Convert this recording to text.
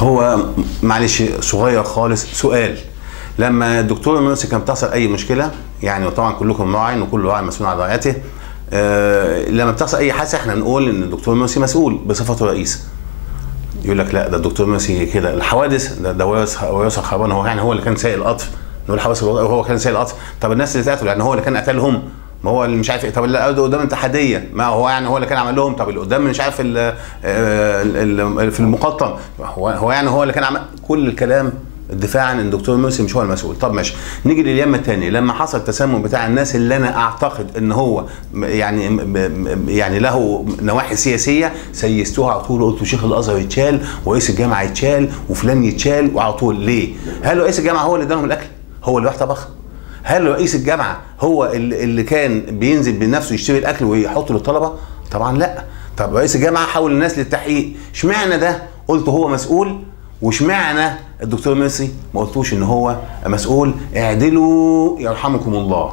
هو معلش صغير خالص سؤال. لما الدكتور المنسي كان بتحصل اي مشكله، يعني وطبعا كلكم راع وكل راعي مسؤول عن رعايته، لما بتحصل اي حادثه احنا نقول ان الدكتور المنسي مسؤول بصفته رئيس. يقول لك لا ده الدكتور المنسي كده، الحوادث ده ويوسف الخربان، هو يعني هو اللي كان سايق القطر، نقول حوادث هو كان سايق القطر. طب الناس اللي اتقتلوا يعني هو اللي كان قتلهم؟ ما هو اللي مش عارف ايه. طب اللي قدام انتحاديه، ما هو يعني هو اللي كان عمل لهم؟ طب اللي قدام مش عارف في المقطم، هو يعني هو اللي كان عمل كل الكلام. الدفاع عن الدكتور المنسي مش هو المسؤول. طب ماشي، نيجي لليمه الثانيه. لما حصل التسمم بتاع الناس اللي انا اعتقد ان هو يعني له نواحي سياسيه، سيستوها على طول، قلت شيخ الازهر يتشال ورئيس الجامعه يتشال وفلان يتشال وعلى طول. ليه؟ هل رئيس الجامعه هو اللي ادالهم الاكل؟ هو اللي راح طبخ؟ هل رئيس الجامعه هو اللي كان بينزل بنفسه يشتري الاكل ويحطه للطلبه؟ طبعا لا. طب رئيس الجامعه حول الناس للتحقيق، اشمعنى ده قلت هو مسؤول واشمعنى الدكتور المنسي ما قلتوش ان هو مسؤول؟ اعدلوا يرحمكم الله.